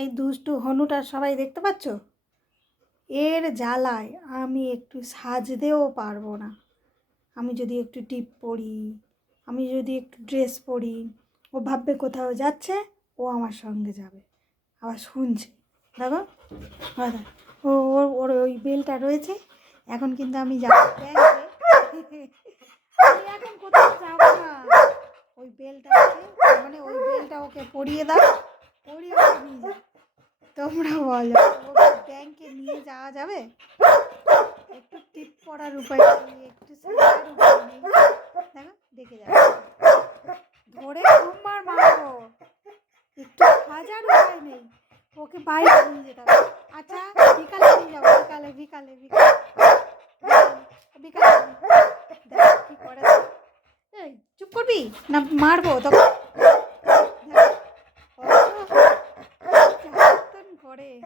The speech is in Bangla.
এই দুষ্টু হনুটা সবাই দেখতে পাচ্ছ? এর জ্বালায় আমি একটু সাজতেও পারবো না। আমি যদি একটু টিপ পরি, আমি যদি একটু ড্রেস পরি, ও ভাববে কোথাও যাচ্ছে, ও আমার সঙ্গে যাবে। আবার শুনছে, দেখো দাদা, ও ওর ওর ওই বেলটা রয়েছে। এখন কিন্তু আমি যাবো ব্যাংকে। আমি এখন কোথাও যাবো না, ওই বেলটা আছে, মানে ওই বেলটা ওকে পরিয়ে দাও, পরিয়ে ওকে নিয়ে যাও। তোমরা বলো, ওকে ব্যাংকে নিয়ে যাওয়া যাবে? একটু টিপ পড়ার উপায় নেই, একটু সাজার উপায় নেই। দেখো ডেকে যাবে, ধরে সোমবার মারবো। একটু সাজার উপায় নেই, ওকে বাইরে নিয়ে যেতে হবে। আচ্ছা বিকালে নিয়ে যাবো, বিকালে বিকালে বিকালে বিকালে দেখ কি করে। এই চুপ করবি না, মারবো তখন। করে